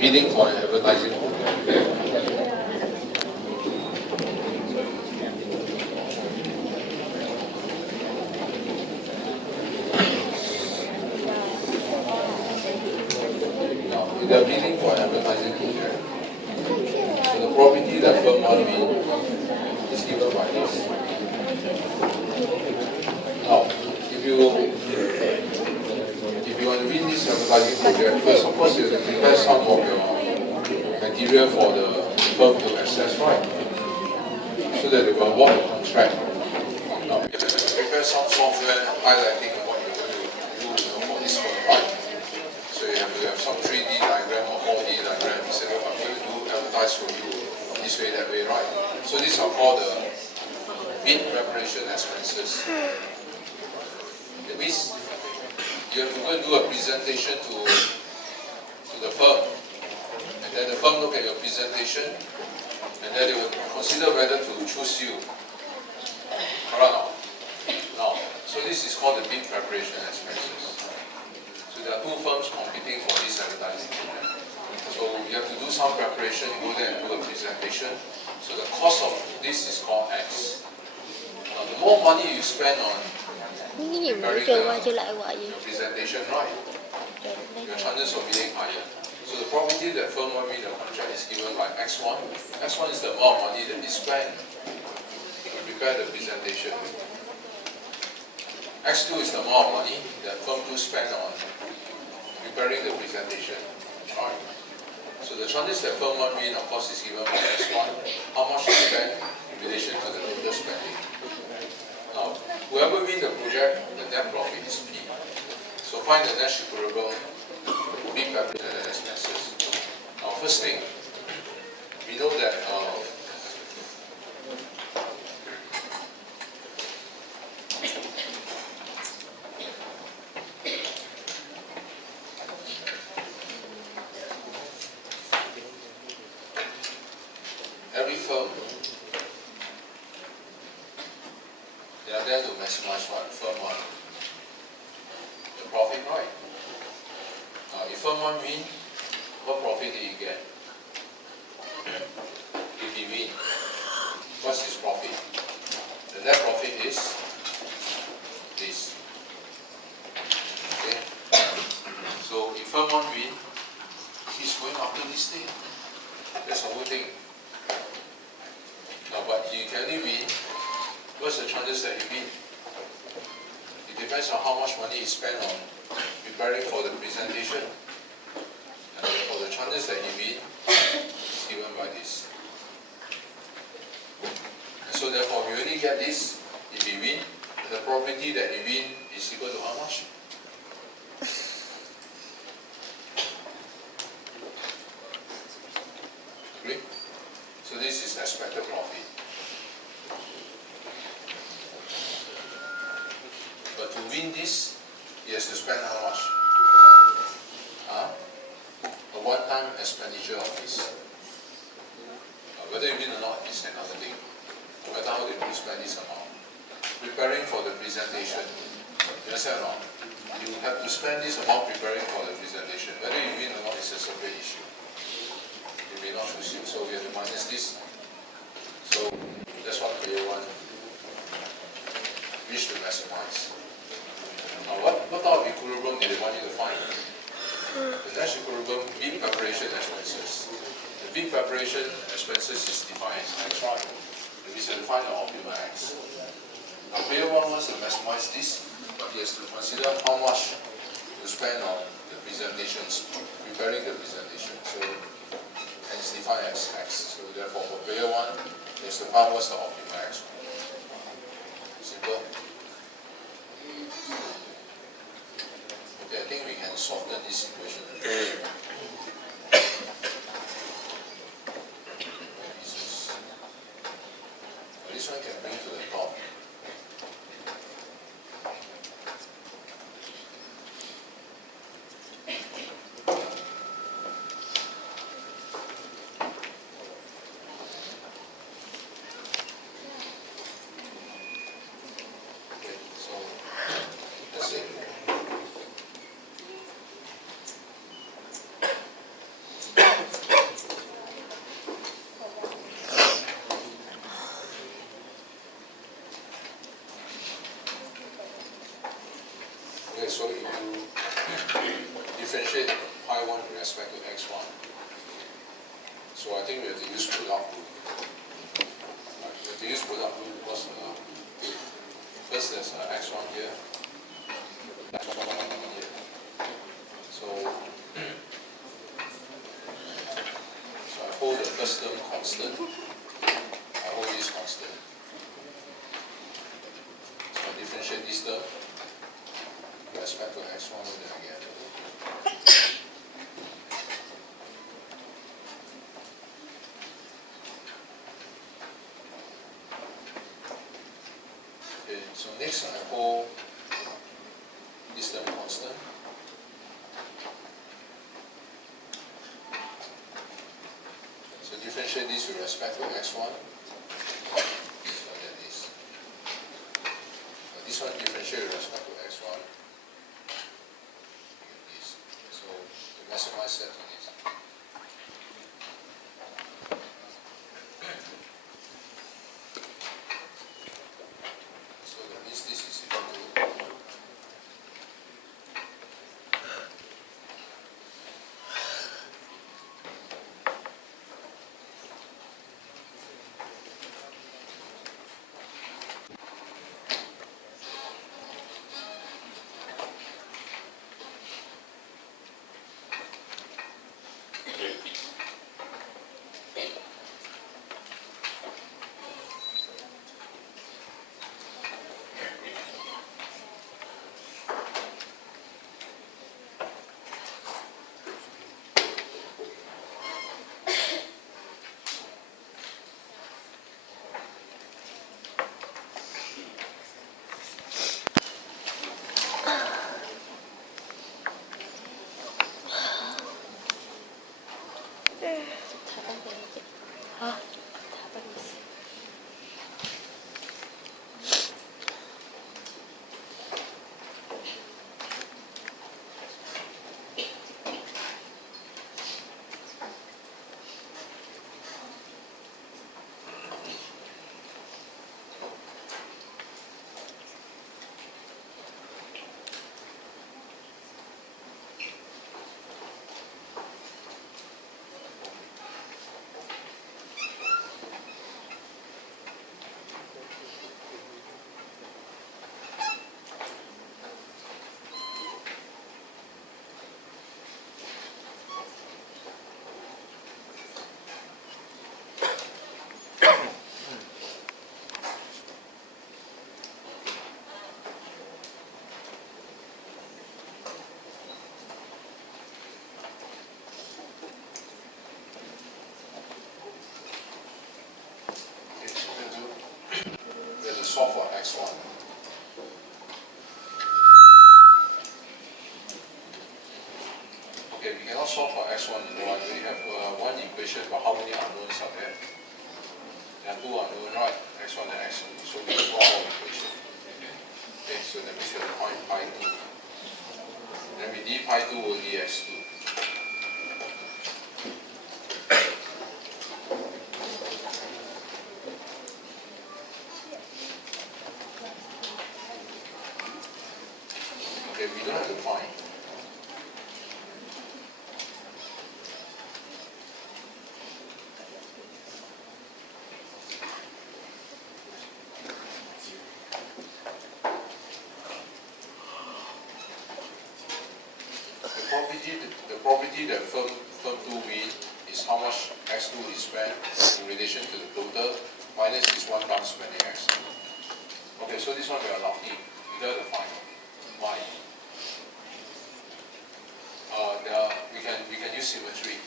bidding for an advertising program. Now, if they are bidding for an advertising project, so the probability that firm 1 win is given by this. Now, if you want to win this advertising project, first of course you have to prepare some of your material for the firm to access, right? So that they will award the contract. Now, you have to prepare some software highlighting what you're going to do for this firm, right? So you have to have some 3D diagram or 4D diagram. You say, oh, I'm going to do advertise for you this way, that way, right? So these are called the bid preparation expenses. That means you have to go and do a presentation to the firm, and then the firm look at your presentation, and then they will consider whether to choose you. Alright now, so this is called the bid preparation expenses. So there are two firms competing for this advertising program. So you have to do some preparation, you go there and do a presentation. So the cost of this is called X. Now the more money you spend on preparing your presentation, right, your chances of being higher. So the probability that firm 1 win the contract is given by X1. X1 is the amount of money that is spent to prepare the presentation. X2 is the amount of money that firm 2 spend on preparing the presentation. Right. So the chances that firm 1 win, of course, is given by X1. How much you spend in relation to the total spending. Now, whoever wins the project, the net profit is P. So find the net equivalent bid preparation expenses. Now, first thing, we know that every firm, they are there to maximize what? Firm 1. The profit, right? Now, if firm 1 win, what profit did you get? If he win, what's his profit? The net profit is this. Okay? So if firm 1 win, he's going after this thing. That's the whole thing. Now, but you can only win. What's the chances that you win? It depends on how much money you spend on preparing for the presentation. And therefore, the chances that you win is given by this. And so therefore, we only get this if you win. And the probability that you win is equal to how much? Agree? So this is expected profit. But to win this, he has to spend how much? A one-time expenditure of this. Whether you win or not is another thing. No matter how they will spend this amount. Preparing for the presentation. Yes or no? You have to spend this amount preparing for the presentation. Whether you win or not is a separate issue. They may not choose you. So we have to minus this. So that's what player 1 wish to maximize. Now what type of equilibrium do they want you to find? The net equilibrium bid preparation expenses. The bid preparation expenses is defined as X, right? That means you have to find the optimal X. Now player 1 wants to maximize this, but he has to consider how much to spend on the presentations, preparing the presentation. So and it's defined as X. So therefore for player 1, he has to find what's the optimal X. Simple. Okay, I think we can soften this equation a bit. This one can bring to the top. Okay, so that's it. pi 1 with respect to x1. So I think we have to use product rule. We have to use product rule because first there's x1 here, x1 here. So I hold the first term constant. I hold this constant. So I differentiate this term with respect to x1 and then again. Okay, so next I hold this term constant. So differentiate this with respect to x1. So that is. This one differentiate with respect to x1. This. So to maximize set to this. So that means this is equal to solve for x1. Okay, we cannot solve for x1, you know why? We have one equation, but how many unknowns are there? There are two unknowns, right? x1 and x2. So we solve our equation. Okay, so that means we have to find pi 2. Then we d pi 2 over dx2. Okay, we don't have to find. The property that firm 2 win is how much x2 is spent in relation to the total minus this 1 time spending x2. Okay, so this one we are lucky. We don't have to find. Why? We can use symmetry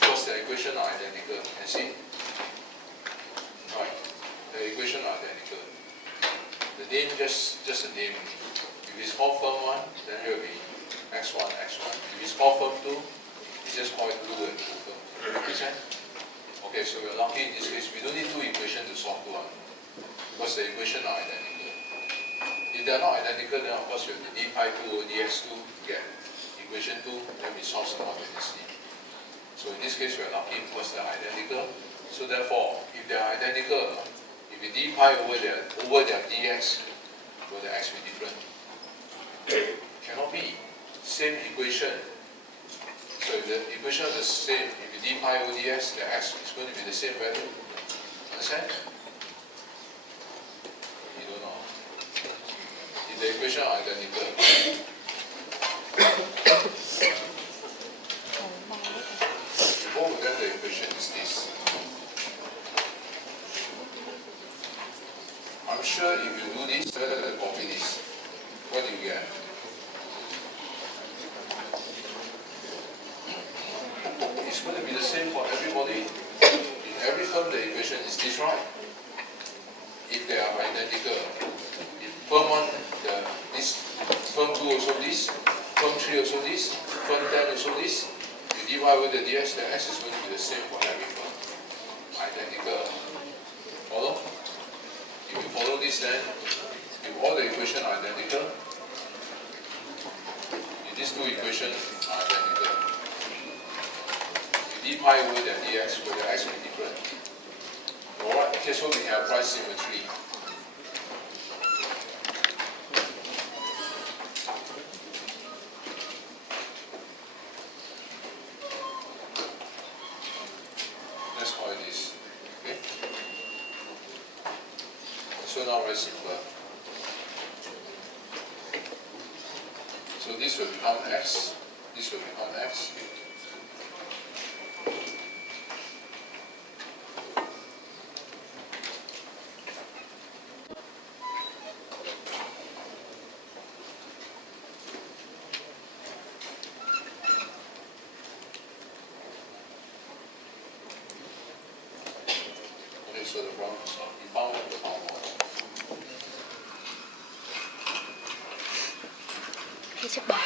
because the equations are identical. You see, right? The equations are identical. The name just a name. If it's called firm 1, then it will be x1, x1. If it's called firm 2, you just call it 2 and 2 firm. Make sense? Okay, so we're lucky in this case. We don't need two equations to solve 2 because the equations are identical. If they're not identical, then of course you have to d pi 2 over dx2 to get equation 2, then we solve simultaneously. So in this case, we're lucky because they're identical. So therefore, if they're identical, if you d pi over their dx, will the x be different? Cannot be. Same equation, the equation is the same, if you d pi over dx, the x is going to be the same value. Understand? You don't know. If the equation are identical, both of them the equation is this. I'm sure if you do this, copy this, what do you get? It's going to be the same for everybody. In every term, the equation is this, right? If they are identical. If firm 1, this, firm 2 also this, firm 3 also this, firm 10 also this, you divide with the dx, the x is going to be the same for every firm. Identical. Follow? If you follow this, then if all the equations are identical, if these two equations are identical, d pi over the dx where the x will be different. Alright, okay, so we have price symmetry. Let's call it this. Okay? So now very simple. So this will become x, this will become x. So the problem is solved. We found what the problem was. Hết sức bài.